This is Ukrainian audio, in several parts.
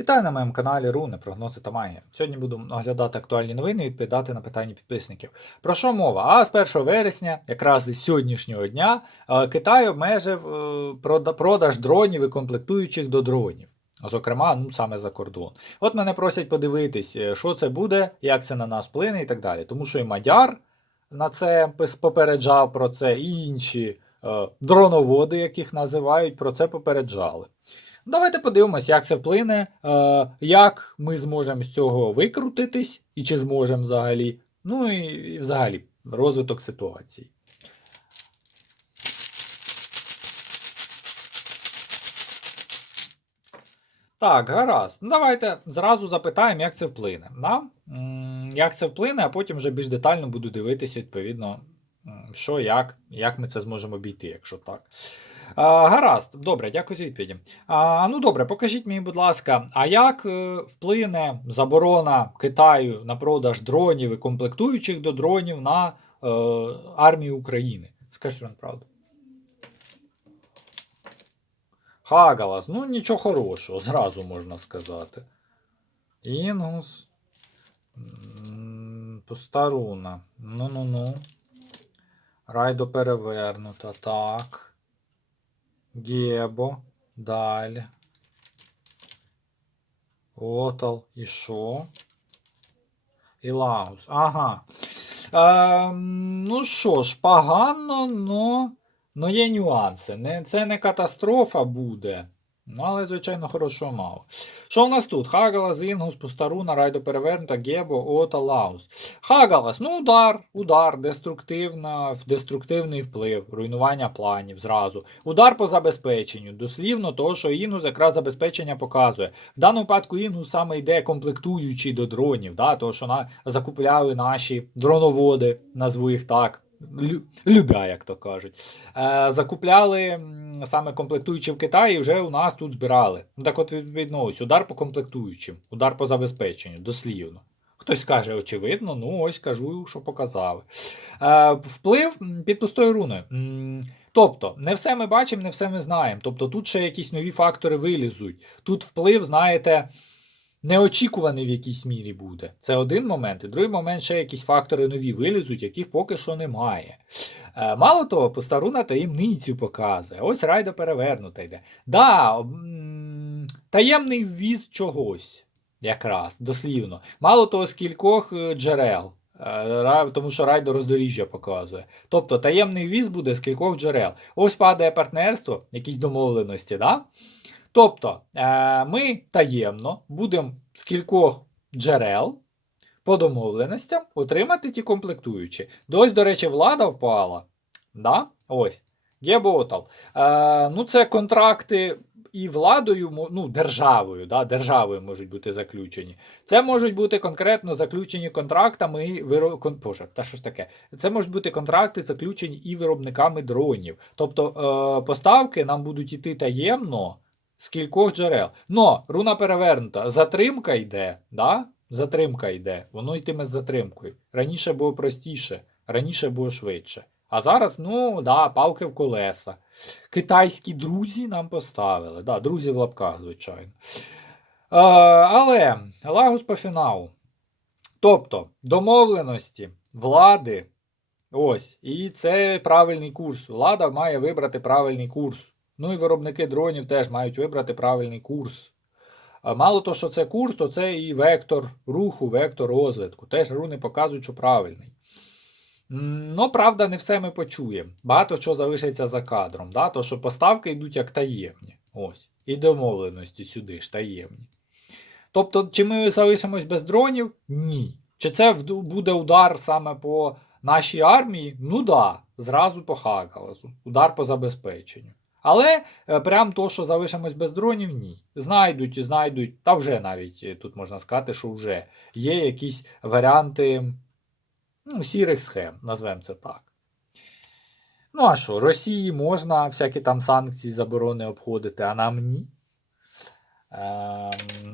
Вітаю на моєму каналі Руни, прогнози та магія. Сьогодні буду оглядати актуальні новини і відповідати на питання підписників. Про що мова? А з 1 вересня, якраз із сьогоднішнього дня, е, Китай обмежив е, продаж дронів і комплектуючих до дронів. Зокрема, ну саме за кордон. От мене просять подивитись, е, що це буде, як це на нас вплине і так далі. Тому що і Мадяр на це попереджав про це, і інші дроноводи, яких називають, про це попереджали. Давайте подивимось, як це вплине, е, як ми зможемо з цього викрутитись, і чи зможемо взагалі. Ну і, і взагалі розвиток ситуації. Так, гаразд. Ну, давайте зразу запитаємо, як це вплине. Да? Як це вплине, а потім вже більш детально буду дивитися, відповідно, що, як, як ми це зможемо обійти, якщо так. А, гаразд, добре, дякую за відповіді. А, ну добре, покажіть мені, будь ласка, а як е, вплине заборона Китаю на продаж дронів і комплектуючих до дронів на е, армію України? Скажіть вам правду. Хагалас, ну нічого хорошого, зразу можна сказати. Інгус. Постаруна. Ну-ну-ну. Райдо перевернута. Так. Гебо. Далі. Отал. І шо? І Лагус. Ага. Е, ну що ж, погано, но, но є нюанси. Не, це не катастрофа буде. Ну, але, звичайно, хорошого мало. Що в нас тут? Хагалас, Інгус, Пустаруна, Райдо Перевернута, Гебо, Ота, Лаус. Хагалас, ну удар, удар, деструктивна, деструктивний вплив, руйнування планів зразу. Удар по забезпеченню. Дослівно того, що Інгус якраз забезпечення показує. В даному випадку Інгус саме йде комплектуючий до дронів, да, того, що на, закупляли наші дроноводи, назву їх так. Лю- Любя, як то кажуть. Е, закупляли саме комплектуючі в Китаї, і вже у нас тут збирали. Так от, відповідно, ось удар по комплектуючим, удар по забезпеченню, дослівно. Хтось скаже, очевидно, ну ось кажу, що показали. Е, вплив під пустою руною. Тобто, не все ми бачимо, не все ми знаємо. Тобто тут ще якісь нові фактори вилізуть. Тут вплив, знаєте, неочікуваний в якійсь мірі буде. Це один момент. І другий момент ще якісь фактори нові вилізуть, яких поки що немає. Е, Мало того, постаруна таємницю показує. Ось райда перевернута йде. Да, таємний ввіз чогось, якраз, дослівно. Мало того, з кількох е, джерел. Е, Тому що райдо роздоріжжя показує. Тобто таємний віз буде з кількох джерел. Ось падає партнерство, якісь домовленості, да? Тобто е, ми таємно будемо з кількох джерел по домовленостям отримати ті комплектуючі. Ось, до речі, влада впала. Да? Ось. Геботал. Е, ну, це контракти і владою, ну, державою, да, державою можуть бути заключені. Це можуть бути конкретно заключені контрактами і виро... кон... Боже, та що ж таке? Це можуть бути контракти, заключені і виробниками дронів. Тобто е, поставки нам будуть іти таємно з кількох джерел. Но руна перевернута, затримка йде, да? Затримка йде, воно йтиме з затримкою. Раніше було простіше, раніше було швидше. А зараз, ну, да, палки в колеса. Китайські друзі нам поставили. Да, друзі в лапках, звичайно. Е, але лагус по фіналу. Тобто, домовленості влади. Ось, і це правильний курс. Влада має вибрати правильний курс. Ну і виробники дронів теж мають вибрати правильний курс. Мало того, що це курс, то це і вектор руху, вектор розвитку. Теж руни показують, що правильний. Ну, правда, не все ми почуємо. Багато чого залишиться за кадром. Да? То, що поставки йдуть як таємні. Ось. І домовленості сюди ж таємні. Тобто, чи ми залишимось без дронів? Ні. Чи це буде удар саме по нашій армії? Ну да, зразу по Хагалазу. Удар по забезпеченню. Але е, прям то, що залишимось без дронів, ні. Знайдуть, знайдуть, та вже навіть е, тут можна сказати, що вже є якісь варіанти ну, сірих схем, назвемо це так. Ну а що, Росії можна всякі там санкції, заборони обходити, а нам ні. Ем,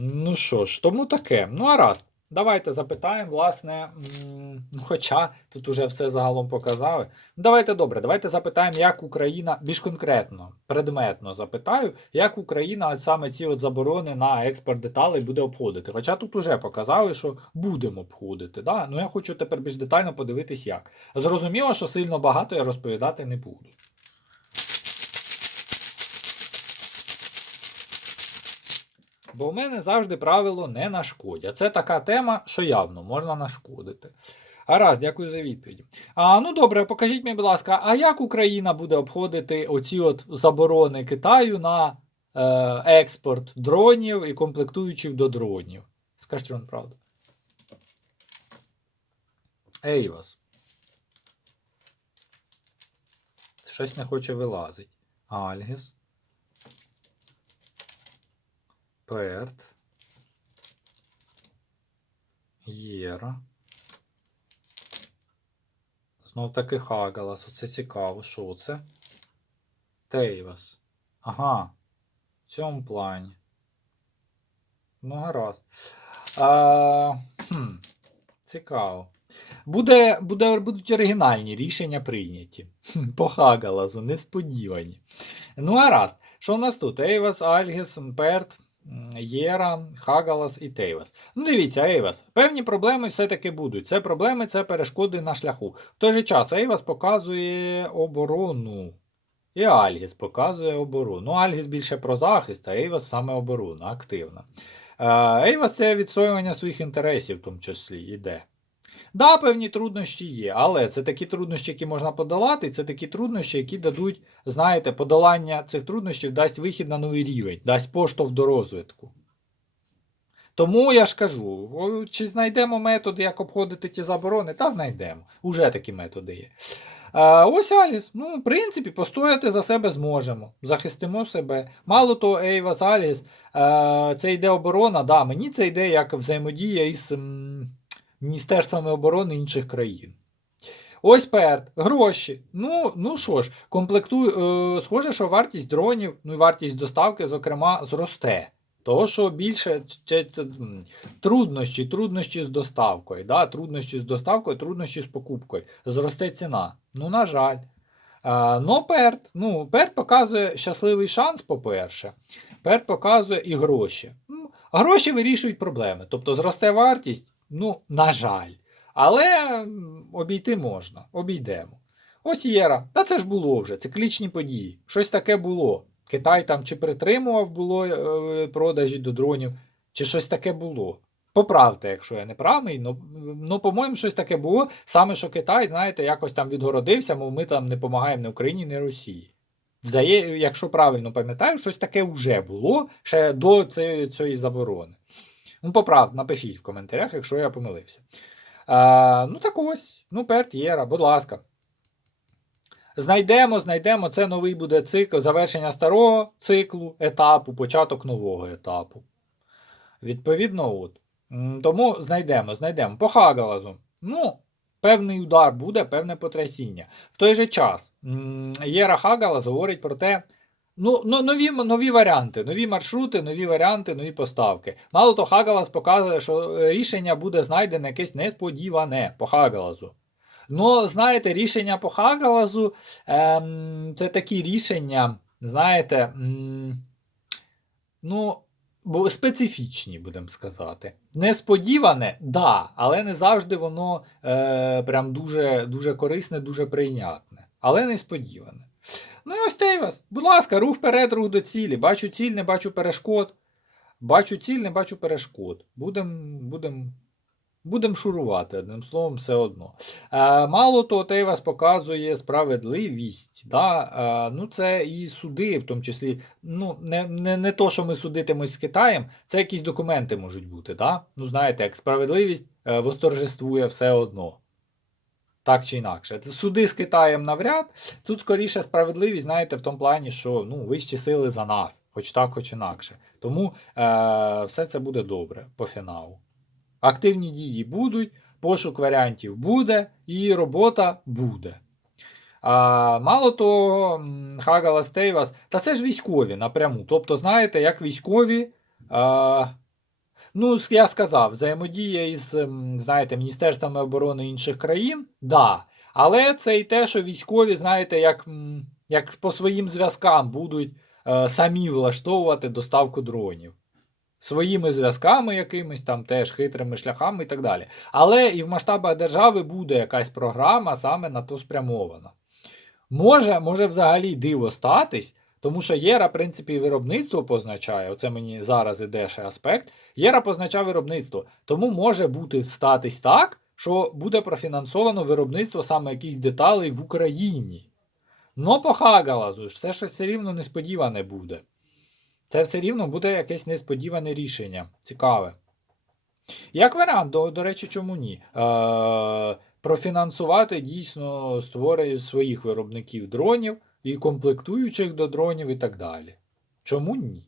ну що ж, тому таке. Ну, а раз. Давайте запитаємо, власне, Ну, хоча тут уже все загалом показали. Давайте добре, давайте запитаємо, як Україна більш конкретно, предметно запитаю, як Україна саме ці от заборони на експорт деталей буде обходити. Хоча тут уже показали, що будемо обходити. Да? Ну я хочу тепер більш детально подивитись, як. Зрозуміло, що сильно багато я розповідати не буду. Бо в мене завжди правило не нашкодя. Це така тема, що явно можна нашкодити. Гаразд, дякую за відповіді. А, ну добре, покажіть мені, будь ласка, а як Україна буде обходити оці от заборони Китаю на е, експорт дронів і комплектуючих до дронів? Скажіть вам правду. Ейвас. Щось не хоче вилазить. Альгіс. Перт. Єра. Знов таки Хагалас. Оце цікаво. Що це? Тейвас. Ага. В цьому плані. Ну, гаразд. А, хм, цікаво. Буде, буде, будуть оригінальні рішення прийняті. По Хагалазу, несподівані. Ну, гаразд. Що у нас тут? Ейвас, Альгіс, Перт, Єра, Хагалас і Тейвас. Ну, дивіться, Ейвас. Певні проблеми все-таки будуть. Це проблеми, це перешкоди на шляху. В той же час Ейвас показує оборону. І Альгіс показує оборону. Ну, Альгіс більше про захист, а Ейвас саме оборона, активна. Е, Ейвас це відсоювання своїх інтересів, в тому числі, іде. Да, певні труднощі є, але це такі труднощі, які можна подолати, і це такі труднощі, які дадуть, знаєте, подолання цих труднощів дасть вихід на новий рівень, дасть поштовх до розвитку. Тому я ж кажу, чи знайдемо методи, як обходити ті заборони, та знайдемо. Уже такі методи є. А, ось Аліс. Ну, в принципі, постояти за себе зможемо. Захистимо себе. Мало того, Ейвас Аліс, це йде оборона. Да, мені це йде як взаємодія із Міністерствами оборони інших країн. Ось перт, гроші. Ну, ну що ж, комплектуй, е, схоже, що вартість дронів, ну і вартість доставки, зокрема, зросте. Того, що більше це, це, труднощі, труднощі з доставкою, да? труднощі з доставкою, труднощі з покупкою. Зросте ціна. Ну, на жаль. А, но перт, ну, перт показує щасливий шанс, по-перше. Перт показує і гроші. Ну, гроші вирішують проблеми. Тобто зросте вартість, ну, на жаль. Але обійти можна, обійдемо. Ось Єра. Та це ж було вже, циклічні події. Щось таке було. Китай там чи притримував було е, продажі до дронів, чи щось таке було. Поправте, якщо я не правий, ну, ну по-моєму, щось таке було. Саме що Китай, знаєте, якось там відгородився, мов ми там не допомагаємо ні Україні, ні Росії. Здає, якщо правильно пам'ятаю, щось таке вже було ще до цієї, цієї заборони. Ну, поправте, напишіть в коментарях, якщо я помилився. А, ну так ось, ну, Перт Єра, будь ласка. Знайдемо, знайдемо, це новий буде цикл, завершення старого циклу, етапу, початок нового етапу. Відповідно, от. Тому знайдемо, знайдемо. По Хагалазу. Ну, певний удар буде, певне потрясіння. В той же час Єра Хагалас говорить про те, ну, нові, нові варіанти, нові маршрути, нові варіанти, нові поставки. Мало то Хагалас показує, що рішення буде знайдене якесь несподіване по Хагалазу. Ну, знаєте, рішення по Хагалазу ем, це такі рішення, знаєте, м, ну, специфічні, будемо сказати. Несподіване, да, але не завжди воно е, прям дуже, дуже корисне, дуже прийнятне. Але несподіване. Ну і ось Тейвас. Будь ласка, рух вперед, рух до цілі. Бачу ціль, не бачу перешкод. Бачу ціль, не бачу перешкод. Будемо будем, будем шурувати, одним словом, все одно. Е, мало того, Тейвас показує справедливість. Да? Е, ну, це і суди, в тому числі, ну, не, не, не то, що ми судитимось з Китаєм, це якісь документи можуть бути. Да? Ну, знаєте, як справедливість е, восторжествує все одно. Так чи інакше. Суди з Китаєм навряд. Тут скоріше справедливість, знаєте, в тому плані, що ну, вищі сили за нас, хоч так, хоч інакше. Тому е, все це буде добре по фіналу. Активні дії будуть, пошук варіантів буде, і робота буде. А, Мало того, Хагала Стейвас, та це ж військові напряму. Тобто, знаєте, як військові. А, Ну, я сказав, взаємодія із, ем, знаєте, Міністерствами оборони інших країн, да. Але це і те, що військові, знаєте, як, як по своїм зв'язкам будуть е, самі влаштовувати доставку дронів. Своїми зв'язками якимись там теж хитрими шляхами і так далі. Але і в масштабах держави буде якась програма саме на то спрямована. Може, може взагалі диво статись, тому що єра, в принципі, виробництво позначає. Оце мені зараз іде ще аспект. Єра позначає виробництво. Тому може бути статись так, що буде профінансовано виробництво саме якихось деталей в Україні. Но по Хагалазу ж це ж все рівно несподіване буде. Це все рівно буде якесь несподіване рішення. Цікаве. Як варіант, до, до речі, чому ні? Е, профінансувати дійсно створення своїх виробників дронів і комплектуючих до дронів і так далі. Чому ні?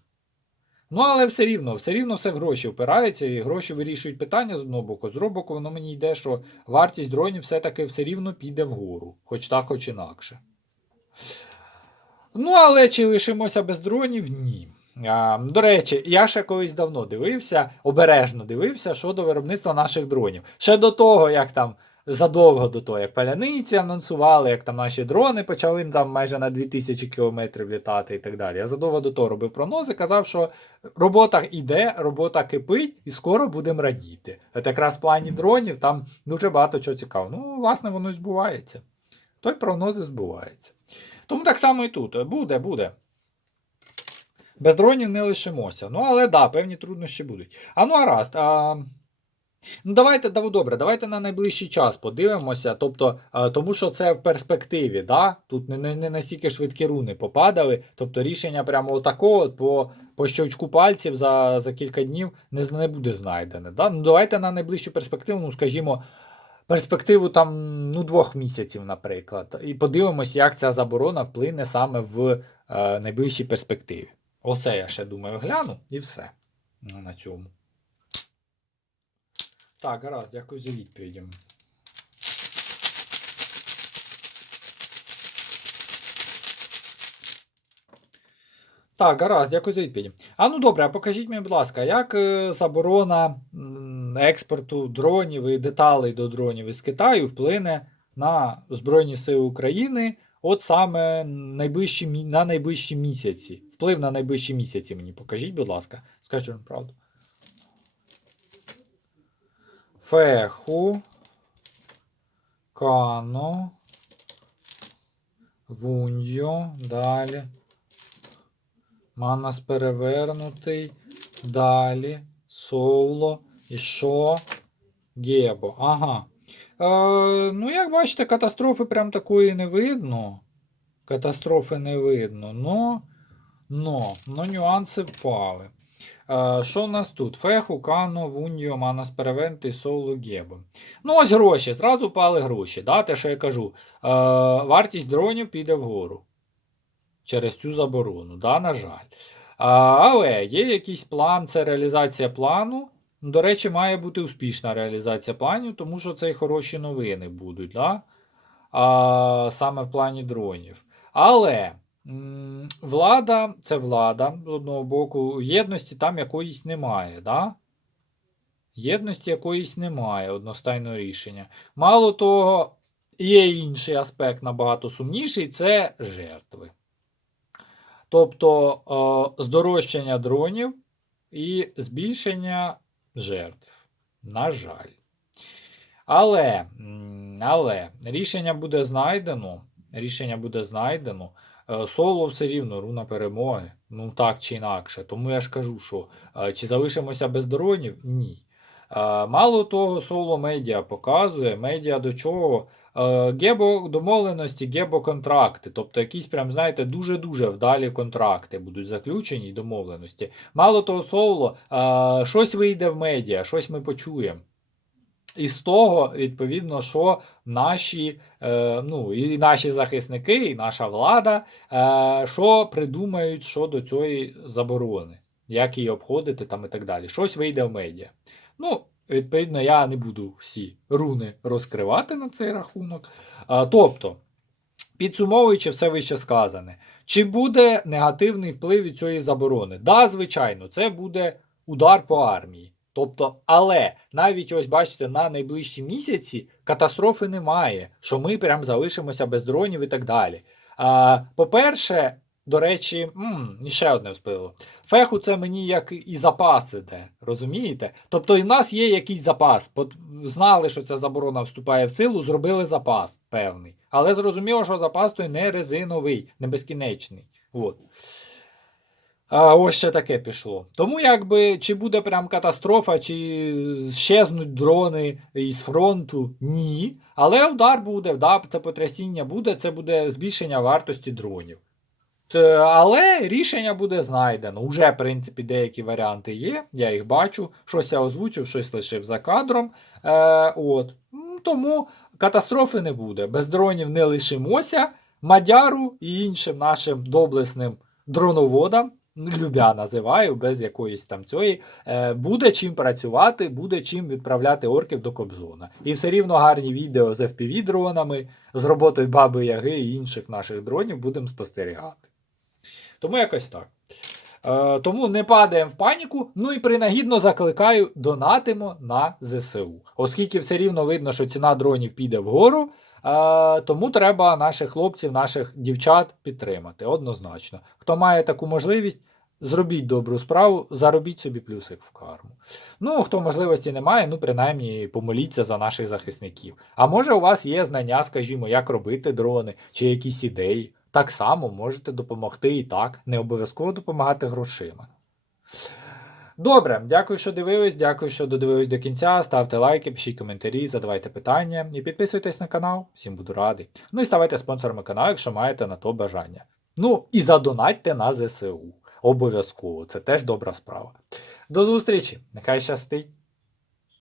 Ну, але все рівно, все рівно все в гроші впирається, і гроші вирішують питання з одного боку. З другого боку, воно мені йде, що вартість дронів все-таки все рівно піде вгору, хоч так, хоч інакше. Ну, але чи лишимося без дронів? Ні. А, до речі, я ще колись давно дивився, обережно дивився щодо виробництва наших дронів. Ще до того, як там задовго до того, як паляниці анонсували, як там наші дрони почали там майже на 2000 кілометрів літати і так далі. Я задовго до того робив прогнози, казав, що робота йде, робота кипить, і скоро будемо радіти. От якраз в плані дронів там дуже багато чого цікавого. Ну, власне, воно і збувається. Той прогнози збуваються. Тому так само і тут. Буде, буде. Без дронів не лишимося. Ну, але да, певні труднощі будуть. А ну гаразд. А... Ну, давайте, да, добре, давайте на найближчий час подивимося. Тобто, тому що це в перспективі, да? тут не, не, не настільки швидкі руни попадали. Тобто рішення прямо отакого по, по щелчку пальців за, за кілька днів не, не буде знайдене. Да? Ну, давайте на найближчу перспективу, ну, скажімо, перспективу там ну, двох місяців, наприклад. І подивимося, як ця заборона вплине саме в е, найближчій перспективі. Оце я ще думаю, гляну і все. Ну, на цьому. Так, гаразд, дякую за відповіді. Так, гаразд, дякую за відповіді. А ну добре, а покажіть мені, будь ласка, як е, заборона експорту дронів і деталей до дронів із Китаю вплине на Збройні Сили України, от саме найближчі, на найближчі місяці. Вплив на найближчі місяці мені покажіть, будь ласка. Скажіть вам правду. Феху. Кано. Вуньо. Далі. Манас перевернутий. Далі. Соло. І що? Гебо. Ага. Е, ну, як бачите, катастрофи прям такої не видно. Катастрофи не видно. Но, но, но нюанси впали. Е, Що в нас тут? Феху, Кано, Вуньо, Манас Перевенти, Соло, Гебо. Ну, ось гроші. Зразу пали гроші. Да? Те, що я кажу. Е, вартість дронів піде вгору. Через цю заборону, да, на жаль. А, але є якийсь план, це реалізація плану. Ну, До речі, має бути успішна реалізація планів, тому що це й хороші новини будуть, да? а, саме в плані дронів. Але влада це влада з одного боку, єдності там якоїсь немає. Да? Єдності якоїсь немає одностайного рішення. Мало того, є інший аспект набагато сумніший це жертви. Тобто здорожчання дронів і збільшення жертв. На жаль. Але, але рішення буде знайдено. Рішення буде знайдено. Е, Соло все рівно руна перемоги. Ну так чи інакше. Тому я ж кажу, що е, чи залишимося без дронів? Ні. Е, Мало того, соло медіа показує, медіа до чого? Гебо домовленості, гебо контракти, тобто якісь прям, знаєте, дуже-дуже вдалі контракти будуть заключені й домовленості. Мало того, соло, щось вийде в медіа, щось ми почуємо. І з того, відповідно, що наші, е, ну, і наші захисники, і наша влада, е, що придумають щодо цієї заборони, як її обходити там і так далі. Щось вийде в медіа. Ну, відповідно, я не буду всі руни розкривати на цей рахунок. А, тобто, підсумовуючи все вище сказане, чи буде негативний вплив від цієї заборони? Да, звичайно, це буде удар по армії. Тобто, але навіть ось бачите, на найближчі місяці катастрофи немає, що ми прям залишимося без дронів і так далі. По-перше, до речі, м, ще одне вспило. Феху це мені як і запас іде, розумієте? Тобто і в нас є якийсь запас. Знали, що ця заборона вступає в силу, зробили запас певний. Але зрозуміло, що запас той не резиновий, не безкінечний. От. А ось ще таке пішло. Тому якби чи буде прям катастрофа, чи щезнуть дрони із фронту, ні. Але удар буде, да, це потрясіння буде, це буде збільшення вартості дронів. Т- Але рішення буде знайдено. Уже, в принципі, деякі варіанти є. Я їх бачу. Щось я озвучив, щось лишив за кадром. Е, от. Тому катастрофи не буде. Без дронів не лишимося. Мадяру і іншим нашим доблесним дроноводам. Ну, Любя називаю, без якоїсь там цієї, е, буде чим працювати, буде чим відправляти орків до Кобзона. І все рівно гарні відео з FPV-дронами, з роботою Баби Яги і інших наших дронів будемо спостерігати. Тому якось так. Е, тому не падаємо в паніку. Ну і принагідно закликаю, донатимо на ЗСУ. Оскільки все рівно видно, що ціна дронів піде вгору. Е, тому треба наших хлопців, наших дівчат підтримати. Однозначно. Хто має таку можливість, зробіть добру справу, заробіть собі плюсик в карму. Ну, хто можливості не має, ну принаймні помоліться за наших захисників. А може, у вас є знання, скажімо, як робити дрони чи якісь ідеї. Так само можете допомогти і так, не обов'язково допомагати грошима. Добре, дякую, що дивились, дякую, що додивились до кінця. Ставте лайки, пишіть коментарі, задавайте питання і підписуйтесь на канал. Всім буду радий. Ну і ставайте спонсорами каналу, якщо маєте на то бажання. Ну і задонатьте на ЗСУ. Обов'язково, це теж добра справа. До зустрічі! Нехай щастить!